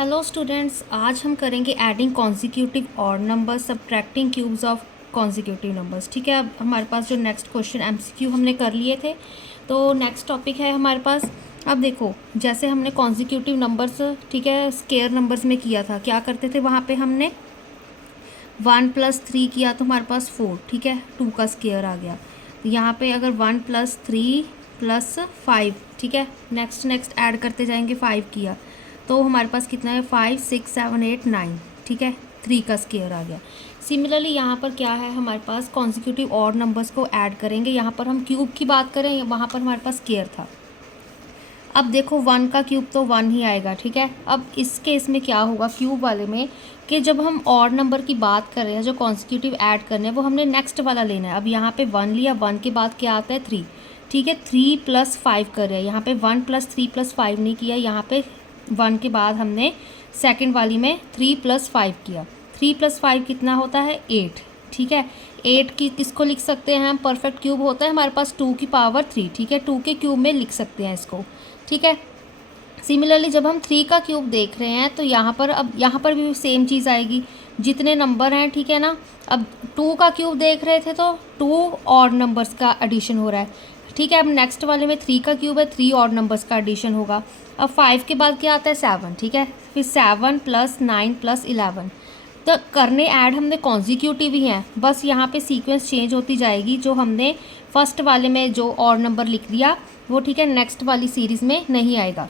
Hello students, आज हम करेंगे adding consecutive odd numbers, subtracting cubes of consecutive numbers. ठीक है, अब हमारे पास जो नेक्स्ट क्वेश्चन एमसीक्यू हमने कर लिए थे, तो नेक्स्ट टॉपिक है हमारे पास। अब देखो, जैसे हमने कॉन्जिक्यूटिव नंबर्स, ठीक है, स्केयर नंबर्स में किया था, क्या करते थे वहाँ पे हमने 1+3 किया तो हमारे पास 4, ठीक है, 2 का स्केयर आ गया। तो यहाँ पे अगर 1+3 + 5, ठीक है, नेक्स्ट ऐड करते जाएंगे, 5 किया तो हमारे पास कितना है, 5 6 7 8 9, ठीक है, 3 का स्केयर आ गया। सिमिलरली यहाँ पर क्या है, हमारे पास कॉन्जिक्यूटिव ऑड नंबर्स को ऐड करेंगे। यहाँ पर हम क्यूब की बात करें, वहाँ पर हमारे पास स्केयर था। अब देखो 1 का क्यूब तो 1 ही आएगा, ठीक है। अब इस केस में क्या होगा क्यूब वाले में, कि जब हम ऑड नंबर की बात कर रहे हैं, जो कॉन्जिक्यूटिव ऐड करने हैं वो हमने नेक्स्ट वाला लेना है। अब यहाँ पे 1 लिया, 1 के बाद क्या आता है 3, ठीक है, 3 + 5 कर रहे हैं। यहाँ पे 1 + 3 + 5 नहीं किया, यहाँ पे 1 के बाद हमने सेकंड वाली में 3 + 5 किया। 3 + 5 कितना होता है, 8, ठीक है। 8 की किसको लिख सकते हैं हम, परफेक्ट क्यूब होता है हमारे पास 2 की पावर 3, ठीक है, 2 के क्यूब में लिख सकते हैं इसको, ठीक है। सिमिलरली जब हम 3 का क्यूब देख रहे हैं तो यहाँ पर, अब यहाँ पर भी सेम चीज़ आएगी, जितने नंबर हैं, ठीक है ना। अब 2 का क्यूब देख रहे थे तो 2 ऑड नंबर्स का एडिशन हो रहा है, ठीक है। अब नेक्स्ट वाले में 3 का क्यूब है, 3 ऑड नंबर्स का एडिशन होगा। अब 5 के बाद क्या आता है, 7, ठीक है, फिर 7 + 9 + 11, तो करने ऐड हमने कॉन्जिक्यूटिव ही हैं, बस यहाँ पे सीक्वेंस चेंज होती जाएगी। जो हमने फर्स्ट वाले में जो ऑड नंबर लिख दिया वो, ठीक है, नेक्स्ट वाली सीरीज़ में नहीं आएगा।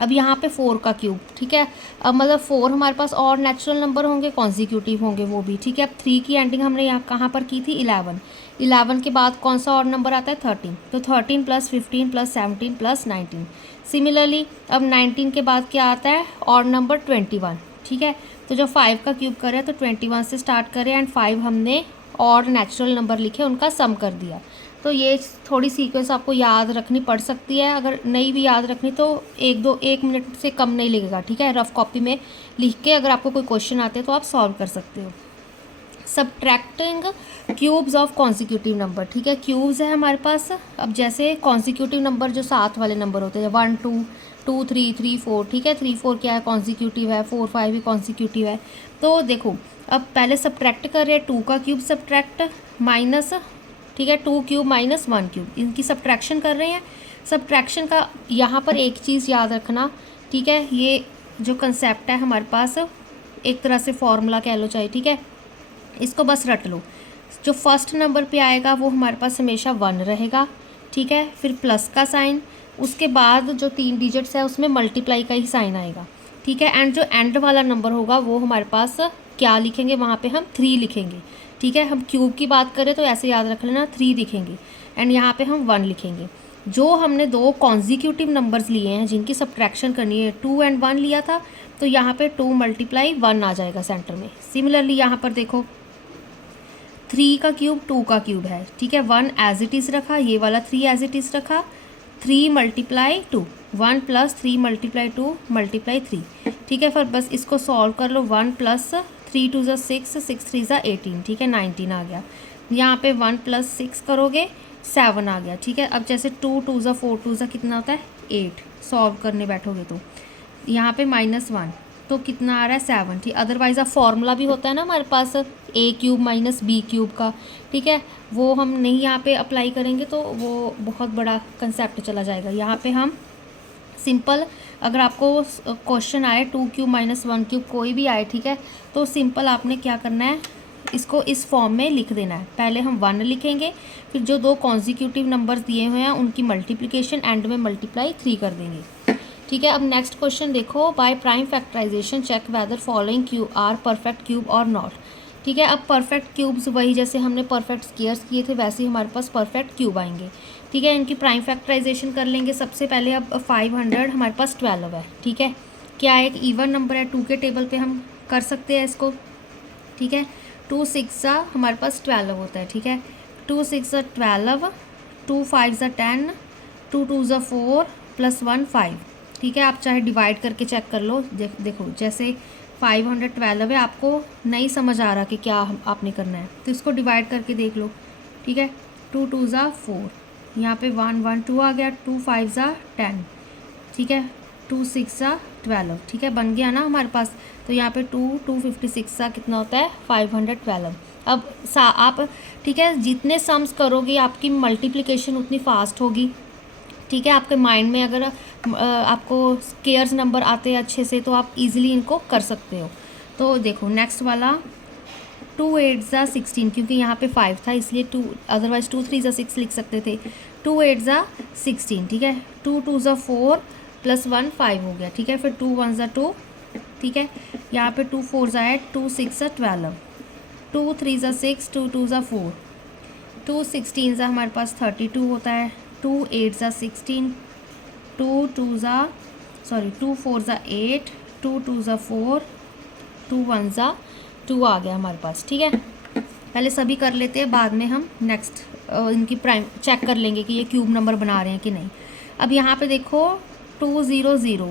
अब यहाँ पे 4 का क्यूब, ठीक है, अब मतलब 4 हमारे पास और नेचुरल नंबर होंगे, कॉन्जिक्यूटिव होंगे वो भी, ठीक है। अब 3 की एंडिंग हमने यहाँ कहाँ पर की थी, 11, 11 के बाद कौन सा और नंबर आता है, 13, तो 13 + 15 + 17 + 19। सिमिलरली अब 19 के बाद क्या आता है, और नंबर 21, ठीक है। तो जो 5 का क्यूब करें तो 21 से स्टार्ट करें, एंड 5 हमने और नेचुरल नंबर लिखे, उनका सम कर दिया। तो ये थोड़ी सीक्वेंस आपको याद रखनी पड़ सकती है, अगर नहीं भी याद रखनी तो 1 मिनट से कम नहीं लगेगा, ठीक है। रफ कॉपी में लिख के अगर आपको कोई क्वेश्चन आते हैं तो आप सॉल्व कर सकते हो। Subtracting cubes of consecutive number, ठीक है, क्यूब्स है हमारे पास। अब जैसे कॉन्जिक्यूटिव नंबर जो साथ वाले नंबर होते हैं, 1 2 2 3 3 4, ठीक है, 3 4 क्या है, कॉन्जिक्यूटिव है, 4 5 भी कॉन्जिक्यूटिव है। तो देखो, अब पहले सब्ट्रैक्ट कर रहे हैं, 2 का क्यूब सब्ट्रैक्ट माइनस, ठीक है, 2 क्यूब माइनस 1 क्यूब, इनकी सब्ट्रैक्शन कर रहे हैं। सब्ट्रैक्शन का यहाँ पर एक चीज़ याद रखना, ठीक है, ये जो कंसेप्ट है हमारे पास, एक तरह से फॉर्मूला कह लो चाहे, ठीक है, इसको बस रट लो। जो फर्स्ट नंबर पे आएगा वो हमारे पास हमेशा 1 रहेगा, ठीक है, फिर प्लस का साइन, उसके बाद जो 3 डिजिट्स है उसमें मल्टीप्लाई का ही साइन आएगा, ठीक है। एंड जो एंड वाला नंबर होगा वो हमारे पास क्या लिखेंगे, वहाँ पे हम 3 लिखेंगे, ठीक है। हम क्यूब की बात करें तो ऐसे याद रख लेना, 3 लिखेंगे, एंड यहाँ पे हम 1 लिखेंगे। जो हमने 2 कॉन्जिक्यूटिव नंबर्स लिए हैं जिनकी सब्ट्रैक्शन करनी है, 2 और 1 लिया था, तो यहाँ पे 2 × 1 आ जाएगा सेंटर में। सिमिलरली यहाँ पर देखो, 3 का क्यूब 2 का क्यूब है, ठीक है, 1 एज इट इज़ रखा, ये वाला 3 एज इट इज़ रखा, 3 × 2, 1 + 3 × 2 × 3, ठीक है। फिर बस इसको सॉल्व कर लो, 1 + 3 2 = 6, 6 3 = 18, ठीक है, 19 आ गया। यहाँ पे 1 + 6 करोगे 7 आ गया, ठीक है। अब जैसे 2 2 = 4, 2 = कितना होता है, 8, सॉल्व करने बैठोगे तो यहाँ पे -1, तो कितना आ रहा है, 7, ठीक। अदरवाइज़ अब फॉर्मूला भी होता है ना हमारे पास, a³ - b³ का, ठीक है, वो हम नहीं यहाँ पे अप्लाई करेंगे तो वो बहुत बड़ा कंसेप्ट चला जाएगा। यहाँ पे हम सिंपल, अगर आपको क्वेश्चन आए 2³ - 1³ कोई भी आए, ठीक है, तो सिंपल आपने क्या करना है, इसको इस फॉर्म में लिख देना है। पहले हम 1 लिखेंगे, फिर जो 2 कॉन्जिक्यूटिव नंबर्स दिए हुए हैं उनकी मल्टीप्लिकेशन, एंड में मल्टीप्लाई 3 कर देंगे, ठीक है। अब नेक्स्ट क्वेश्चन देखो, by prime factorization check whether following cube are perfect cube और नॉट, ठीक है। अब परफेक्ट क्यूब्स वही जैसे हमने परफेक्ट स्क्वायर्स किए थे वैसे ही हमारे पास परफेक्ट क्यूब आएंगे, ठीक है। इनकी प्राइम फैक्टराइजेशन कर लेंगे सबसे पहले। अब 500 हमारे पास 12 है, ठीक है, क्या एक इवन नंबर है, 2 के टेबल पे हम कर सकते हैं इसको, ठीक है। 2 6 हमारे पास 12 होता है, ठीक है, 2 6 = 12, 2 5 = 10, 2 2 = 4 + 1 5, ठीक है। आप चाहे डिवाइड करके चेक कर लो। देखो जैसे 512 है, आपको नहीं समझ आ रहा कि क्या आपने करना है तो इसको डिवाइड करके देख लो, ठीक है। 2 2 = 4, यहाँ पे 1 1 2 आ गया, 2 5 = 10, ठीक है, 2 6 = 512, ठीक है, बन गया ना हमारे पास। तो यहाँ पे 256 का कितना होता है 512। अब आप ठीक है जितने सम्स करोगे आपकी मल्टीप्लिकेशन उतनी फास्ट होगी, ठीक है। आपके माइंड में अगर आपको स्केयर्स नंबर आते हैं अच्छे से तो आप इजीली इनको कर सकते हो। तो देखो नेक्स्ट वाला 2 8 ज़ा 16, क्योंकि यहाँ पे 5 था इसलिए 2, अदरवाइज 2 3 ज़ा 6 लिख सकते थे। 2 8 ज़ा 16, ठीक है। 2 2 ज़ा 4 + 1 5 हो गया, ठीक है। फिर 2 1 ज़ा 2, ठीक है। यहाँ पे 2 4 ज़ा 8, 2 6 ज़ा 12, 2 3 ज़ा 6, 2 2 ज़ा 4, 2 16 ज़ा हमारे पास 32 होता है, 2 8 ज़ा 16, 2 4 ज़ा 8, 2 2 ज़ा 4, 2 1 ज़ा 2 आ गया हमारे पास, ठीक है। पहले सभी कर लेते हैं, बाद में हम नेक्स्ट इनकी प्राइम चेक कर लेंगे कि ये क्यूब नंबर बना रहे हैं कि नहीं। अब यहाँ पे देखो 2 0 0,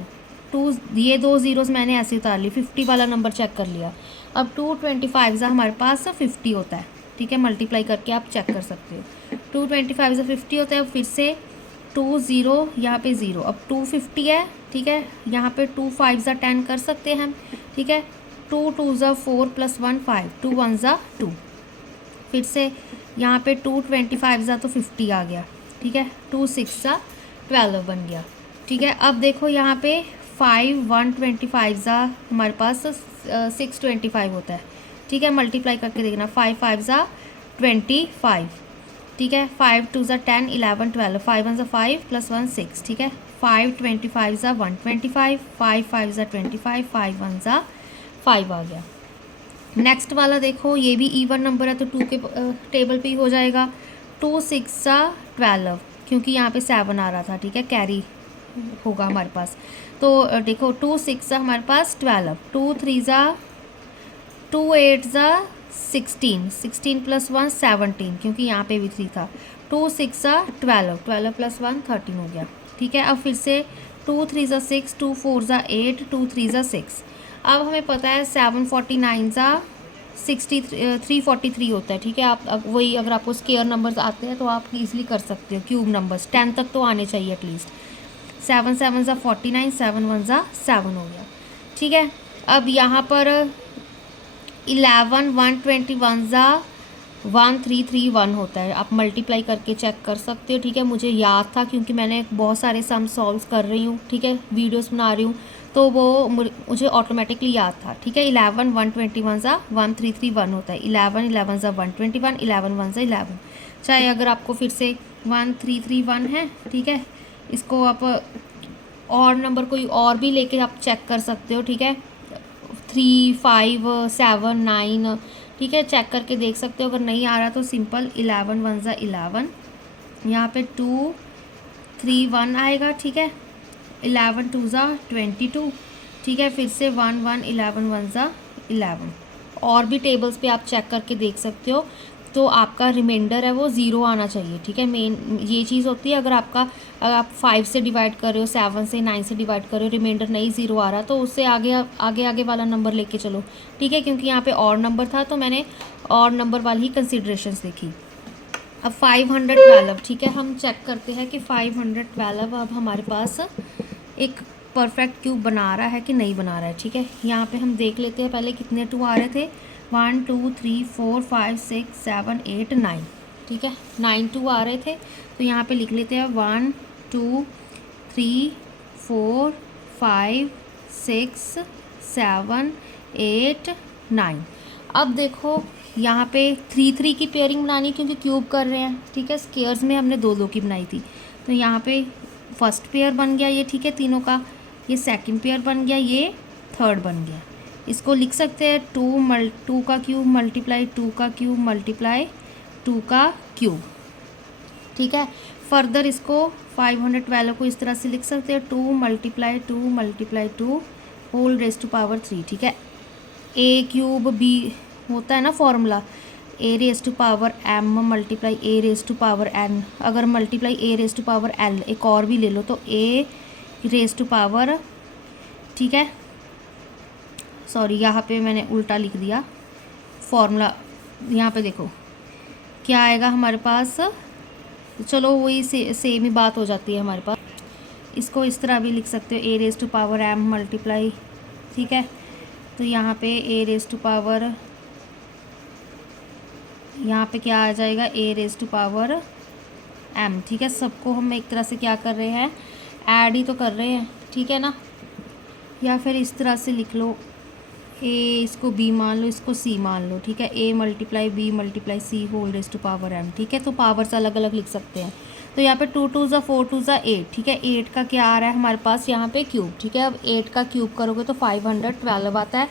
2 ये 2 ज़ीरोस मैंने ऐसे उतार ली, 50 वाला नंबर चेक कर लिया। अब 2 25 ज़ा हमारे पास 50 होता है, ठीक है। मल्टीप्लाई करके आप चेक कर सकते हो। 2 25 ज़ा 50 होता है। फिर से 2 0, यहाँ पे 0, अब 2 50 है, ठीक है। यहाँ पे 2 5 ज़ा 10 कर सकते हैं हम, ठीक है। 2 2 ज़ा 4 + 1 5, 2 1 ज़ा 2। फिर से यहाँ पे 2 25 ज़ा तो 50 आ गया, ठीक है। 2 6 ज़ा 12 बन गया, ठीक है। अब देखो यहाँ पे 5 1 25 ज़ा हमारे पास 6 25 होता है, ठीक है। मल्टीप्लाई करके देखना, 5 5 ज़ा 25, ठीक है। 5 2 ज़ा 10 11 12, 5 1 ज़ा 5 + 1 6, ठीक है। 5 25 ज़ा 125, 5 5 ज़ा 25, 5 1 ज़ा 5 आ गया। नेक्स्ट वाला देखो, ये भी इवन नंबर है तो 2 के टेबल पे ही हो जाएगा। 2 6 ज़ा 12, क्योंकि यहाँ पे 7 आ रहा था, ठीक है, कैरी होगा हमारे पास। तो देखो 2 6 ज़ा हमारे पास 12, 2 3 ज़ा 2 8 ज़ा 16, 16 + 1 17, क्योंकि यहाँ पे भी 3 था। 2 6 ज़ा 12, 12 + 1 13 हो गया, ठीक है। अब फिर से 2 3 ज़ा 6, 2 4 ज़ा 8, 2 3 ज़ा 6। अब हमें पता है 7 49 ज़ा 343 होता है, ठीक है। आप वही अगर आपको स्केयर नंबर्स आते हैं तो आप ईजिली कर सकते हो क्यूब नंबर्स, 10 तक तो आने चाहिए एटलीस्ट। 7 7 ज़ा 49, 7 1 ज़ा 7 हो गया, ठीक है। अब यहाँ पर 11 121 ज़ा 1331 होता है, आप मल्टीप्लाई करके चेक कर सकते हो, ठीक है। मुझे याद था क्योंकि मैंने बहुत सारे सम सॉल्व कर रही हूँ, ठीक है, वीडियोस बना रही हूँ, तो वो मुझे ऑटोमेटिकली याद था, ठीक है। 11 121 ज़ा 1331 होता है, 11 11 ज़ा 121, 11 1 ज़ा 11। चाहे अगर आपको फिर से 1331 है, ठीक है, इसको आप और नंबर कोई और भी लेके आप चेक कर सकते हो, ठीक है। 3 5 7 9, ठीक है, चेक करके देख सकते हो। अगर नहीं आ रहा तो सिंपल 11 1 ज़ा 11, यहाँ पे 2 3 1 आएगा, ठीक है। 11 2 ज़ा 22, ठीक है। फिर से 1 1 11 1 ज़ा 11। और भी टेबल्स पे आप चेक करके देख सकते हो। तो आपका रिमाइंडर है वो 0 आना चाहिए, ठीक है। मेन ये चीज़ होती है, अगर आप 5 से डिवाइड कर रहे हो, 7 से 9 से डिवाइड कर रहे हो, रिमाइंडर नहीं 0 आ रहा तो उससे आगे वाला नंबर लेके चलो, ठीक है। क्योंकि यहाँ पे और नंबर था तो मैंने और नंबर वाली ही कंसिड्रेशंस देखी। अब 512, ठीक है, हम चेक करते हैं कि 512 अब हमारे पास एक परफेक्ट क्यूब बना रहा है कि नहीं बना रहा है, ठीक है। यहाँ पे हम देख लेते हैं पहले कितने 2 आ रहे थे, 1 2 3 4 5 6 7 8 9, ठीक है, 9 2 आ रहे थे। तो यहाँ पे लिख लेते हैं 1 2 3 4 5 6 7 8 9। अब देखो यहाँ पे 3 3 की पेयरिंग बनानी, क्योंकि क्यूब कर रहे हैं, ठीक है। स्केयर्स में हमने 2 2 की बनाई थी, तो यहाँ पे फर्स्ट पेयर बन गया ये, ठीक है, तीनों का। ये सेकंड पेयर बन गया, ये थर्ड बन गया। इसको लिख सकते हैं 2 का क्यूब मल्टीप्लाई 2 का क्यूब मल्टीप्लाई 2 का क्यूब, ठीक है। फर्दर इसको 512 को इस तरह से लिख सकते हैं 2 multiply 2 whole raise to power 3, ठीक है। ए क्यूब बी होता है ना formula, a raise to power m multiply a raise to power n. अगर multiply a raise to power l एक और भी ले लो तो ए रेज टू पावर, ठीक है, सॉरी यहाँ पे मैंने उल्टा लिख दिया फॉर्मूला। यहाँ पे देखो क्या आएगा हमारे पास, चलो वही सेम ही बात हो जाती है हमारे पास। इसको इस तरह भी लिख सकते हो, a raise to power m multiply, ठीक है। तो यहाँ पे ए रेज़ टू पावर, यहाँ पे क्या आ जाएगा, ए रेज़ टू पावर एम, ठीक है। सबको हम एक तरह से क्या कर रहे हैं, ऐड ही तो कर रहे हैं, ठीक है ना। या फिर इस तरह से लिख लो, ए इसको बी मान लो, इसको सी मान लो, ठीक है। A multiply b multiply c whole raise to power m, ठीक है। तो पावर्स अलग अलग लिख सकते हैं। तो यहाँ पे 2 2 ज़ा 4 2 ज़ा 8, ठीक है। 8 का क्या आ रहा है हमारे पास यहाँ पे क्यूब, ठीक है। अब 8 का क्यूब करोगे तो 512 आता है।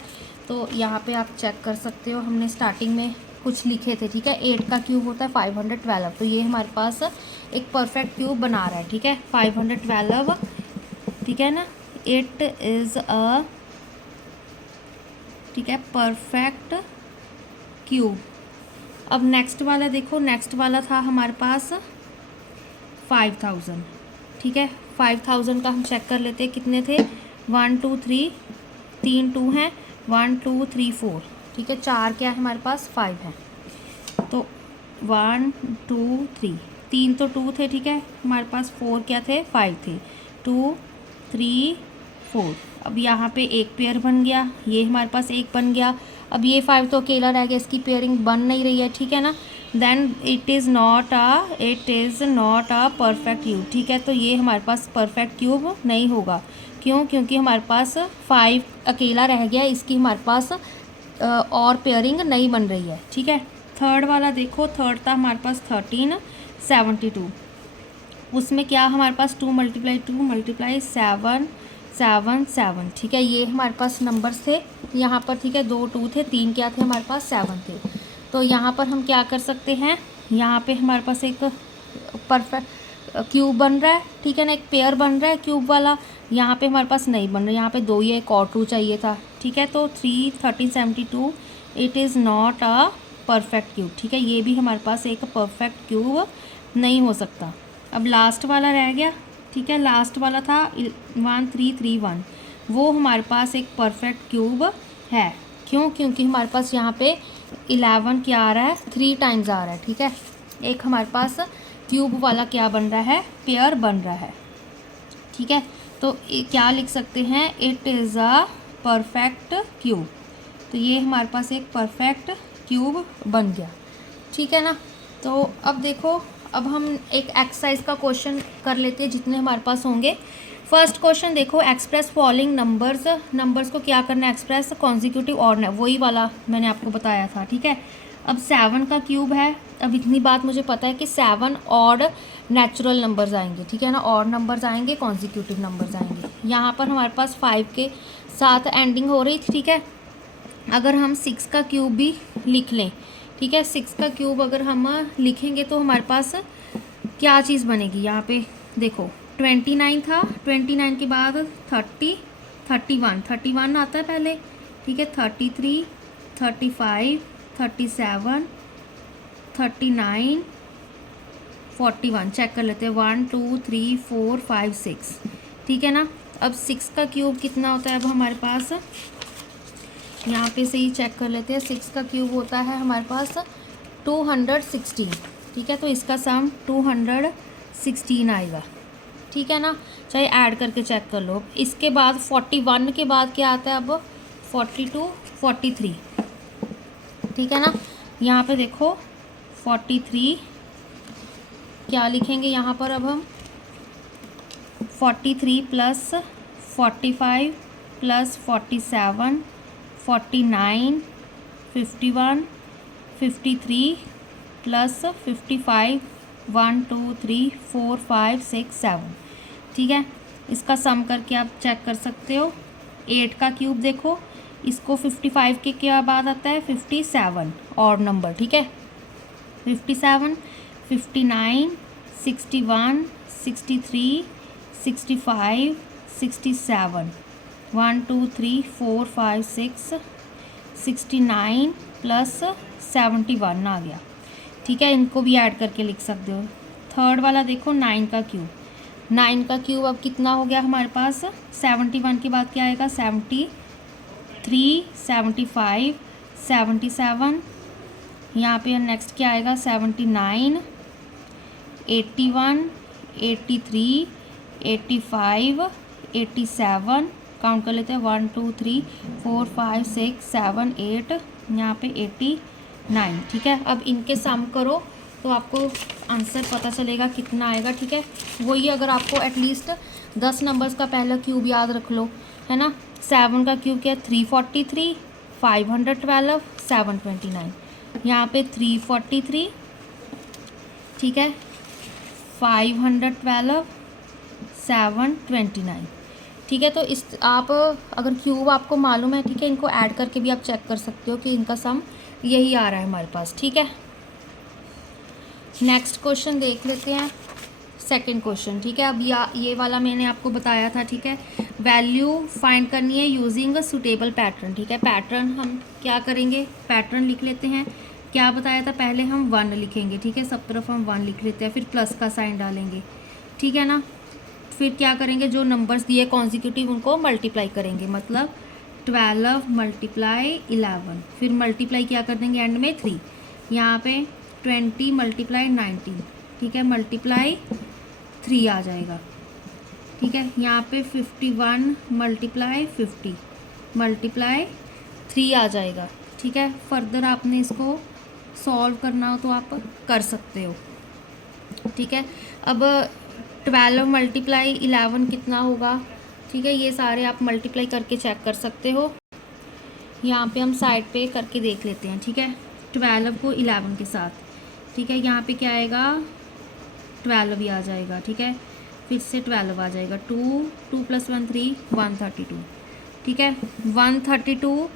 तो यहाँ पे आप चेक कर सकते हो, हमने स्टार्टिंग में कुछ लिखे थे, ठीक है। 8 का क्यूब होता है 512, तो ये हमारे पास एक परफेक्ट क्यूब बना रहा है, ठीक है। 512, ठीक है ना। इट इज़ अ, ठीक है, परफेक्ट क्यूब। अब नेक्स्ट वाला देखो, नेक्स्ट वाला था हमारे पास 5000, ठीक है। 5000 का हम चेक कर लेते हैं कितने थे, 1 2 3, 3 2 हैं, 1 2 3 4, ठीक है। 4 क्या है हमारे पास, 5 है। तो 1 2 3, 3 तो 2 थे, ठीक है। हमारे पास 4 क्या थे, 5 थे, 2 3 4। अब यहाँ पे एक पेयर बन गया, ये हमारे पास एक बन गया। अब ये 5 तो अकेला रह गया, इसकी पेयरिंग बन नहीं रही है, ठीक है ना। Then it is not a perfect cube, ठीक है। तो ये हमारे पास परफेक्ट क्यूब नहीं होगा, क्यों, क्योंकि हमारे पास 5 अकेला रह गया, इसकी हमारे पास और पेयरिंग नहीं बन रही है, ठीक है। थर्ड वाला देखो, थर्ड था हमारे पास 1372, उसमें क्या हमारे पास 2 मल्टीप्लाई 7 7 7, ठीक है। ये हमारे पास नंबर्स थे यहाँ पर, ठीक है। 2 2 थे, 3 क्या थे हमारे पास, 7 थे। तो यहाँ पर हम क्या कर सकते हैं, यहाँ पे हमारे पास एक परफेक्ट क्यूब बन रहा है, ठीक है ना, एक पेयर बन रहा है क्यूब वाला। यहाँ पे हमारे पास नहीं बन रहा, यहाँ पे 2 या एक और 2 चाहिए था, ठीक है। तो 1372 it is not a perfect cube, ठीक है। ये भी हमारे पास एक परफेक्ट क्यूब नहीं हो सकता। अब लास्ट वाला रह गया, ठीक है। लास्ट वाला था 1331, वो हमारे पास एक परफेक्ट क्यूब है, क्यों, क्योंकि हमारे पास यहाँ पे 11 क्या आ रहा है, 3 टाइम्स आ रहा है, ठीक है। एक हमारे पास क्यूब वाला क्या बन रहा है, पेयर बन रहा है, ठीक है। तो क्या लिख सकते हैं, it is a perfect cube. तो ये हमारे पास एक परफेक्ट क्यूब बन गया, ठीक है ना। तो अब देखो, अब हम एक एक्सरसाइज का क्वेश्चन कर लेते हैं जितने हमारे पास होंगे। फर्स्ट क्वेश्चन देखो, एक्सप्रेस फॉलोइंग नंबर्स को क्या करना है, एक्सप्रेस कॉन्जिक्यूटिव ऑड, वही वाला मैंने आपको बताया था, ठीक है। अब 7 का क्यूब है। अब इतनी बात मुझे पता है कि 7 ऑड नेचुरल नंबर्स आएंगे, ठीक है ना, ऑड नंबर्स आएंगे, कॉन्जिक्यूटिव नंबर्स आएंगे। यहाँ पर हमारे पास 5 के साथ एंडिंग हो रही थी, ठीक है। अगर हम 6 का क्यूब भी लिख लें, ठीक है, 6 का क्यूब अगर हम लिखेंगे तो हमारे पास क्या चीज़ बनेगी, यहाँ पे देखो 29 था, 29 के बाद 30 31 आता है पहले, ठीक है। 33 35 37 39 41, चेक कर लेते हैं, 1 2 3 4 5 6, ठीक है ना। अब 6 का क्यूब कितना होता है, अब हमारे पास यहाँ पे से ही चेक कर लेते हैं। 6 का क्यूब होता है हमारे पास 216, ठीक है। तो इसका सम 216 आएगा, ठीक है ना। चाहे ऐड करके चेक कर लो। इसके बाद 41 के बाद क्या आता है, अब 42 43, ठीक है ना। यहाँ पे देखो 43 क्या लिखेंगे यहाँ पर, अब हम 43 प्लस 45 प्लस 47 49 51 53 प्लस 55 1 2 3 4 5 6 7, ठीक है। इसका सम करके आप चेक कर सकते हो। 8 का क्यूब देखो, इसको 55 के क्या बाद आता है, 57 ऑड नंबर, ठीक है। 57 59 61 63 65 67 1 2 3 4 5 6 69 प्लस 71 आ गया, ठीक है। इनको भी ऐड करके लिख सकते हो। थर्ड वाला देखो 9 का क्यूब, 9 का क्यूब अब कितना हो गया हमारे पास, 71 के बाद क्या आएगा, 73 75 77, यहाँ पे नेक्स्ट क्या आएगा, 79 81 83 85, 87, काउंट कर लेते हैं 1 2 3 4 5 6 7 8, यहाँ पे 89। ठीक है, अब इनके सम करो तो आपको आंसर पता चलेगा कितना आएगा। ठीक है, वही अगर आपको एटलीस्ट 10 नंबर्स का पहला क्यूब याद रख लो, है ना। 7 का क्यूब क्या है 343, 512, 729। यहाँ पे 343, ठीक है, 512, 729। ठीक है, तो इस आप अगर क्यूब आपको मालूम है, ठीक है, इनको ऐड करके भी आप चेक कर सकते हो कि इनका सम यही आ रहा है हमारे पास। ठीक है, नेक्स्ट क्वेश्चन देख लेते हैं, सेकंड क्वेश्चन। ठीक है, अब ये वाला मैंने आपको बताया था। ठीक है, वैल्यू फाइंड करनी है यूजिंग अ सुटेबल पैटर्न। ठीक है, पैटर्न हम क्या करेंगे, पैटर्न लिख लेते हैं। क्या बताया था, पहले हम 1 लिखेंगे। ठीक है, सब तरफ हम 1 लिख लेते हैं, फिर प्लस का साइन डालेंगे। ठीक है ना, फिर क्या करेंगे, जो नंबर्स दिए कॉन्जिक्यूटिव उनको मल्टीप्लाई करेंगे, मतलब 12 मल्टीप्लाई 11, फिर मल्टीप्लाई क्या कर देंगे एंड में 3। यहाँ पे 20 मल्टीप्लाई 19, ठीक है, मल्टीप्लाई 3 आ जाएगा। ठीक है, यहाँ पे 51 मल्टीप्लाई 50 मल्टीप्लाई 3 आ जाएगा। ठीक है, फर्दर आपने इसको सॉल्व करना हो तो आप कर सकते हो। ठीक है, अब 12 मल्टीप्लाई 11 कितना होगा। ठीक है, ये सारे आप मल्टीप्लाई करके चेक कर सकते हो। यहाँ पे हम साइड पे करके देख लेते हैं। ठीक है, 12 को 11 के साथ, ठीक है, यहाँ पे क्या आएगा 12 ही आ जाएगा। ठीक है, फिर से 12 आ जाएगा, 2 2 + 1 3 132। ठीक है, 132,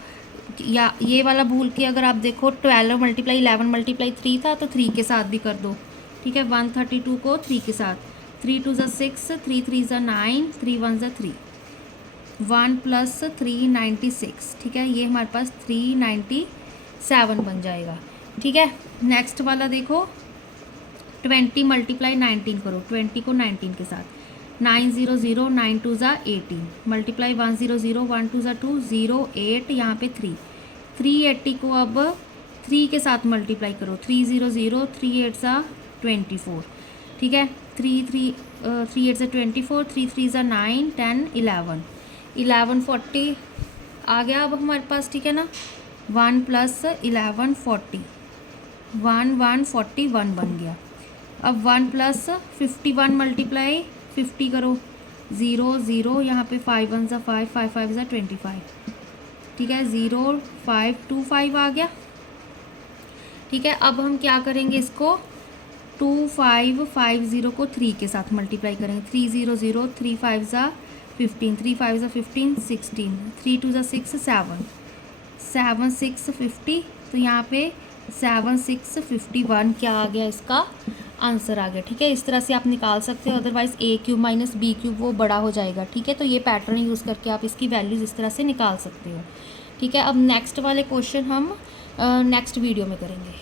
या ये वाला भूल के अगर आप देखो 12 मल्टीप्लाई 11 मल्टीप्लाई 3 था तो 3 के साथ भी कर दो। ठीक है, 132 को 3 के साथ, 3 2 = 6, 3 3 = 9, 3 1 = 3, 1 + 3 96। ठीक है, ये हमारे पास 397 बन जाएगा। ठीक है, नेक्स्ट वाला देखो, 20 मल्टीप्लाई 19 करो, 20 को 19 के साथ, 9 0 0 9 2 = 18, मल्टीप्लाई 1 0 0 1 2 = 2 0 8, यहाँ पे 3, 380 को अब 3 के साथ मल्टीप्लाई करो, 3 0 0 3 8 = 24। ठीक है, 3 8 = 24, 3 3 = 9 10 11 11 40 आ गया अब हमारे पास। ठीक है ना, 1 + 11 40, 1 1 41 बन गया। अब 1 + 51 मल्टीप्लाई 50 करो, 0 0, यहाँ पे 5 1 = 5, 5 5 = 25। ठीक है, 0 5 2 5 आ गया। ठीक है, अब हम क्या करेंगे, इसको 2 5 5 0 को 3 के साथ मल्टीप्लाई करेंगे, 3 0 0 3 5 = 15, 3 5 = 15 16, 3 2 = 6 7 7 6 50, तो यहाँ पे 7 6 51 क्या आ गया, इसका आंसर आ गया। ठीक है, इस तरह से आप निकाल सकते हो, अदरवाइज़ a³ - b³ वो बड़ा हो जाएगा। ठीक है, तो ये पैटर्न यूज़ करके आप इसकी वैल्यूज़ इस तरह से निकाल सकते हो। ठीक है, अब नेक्स्ट वाले क्वेश्चन हम नेक्स्ट वीडियो में करेंगे।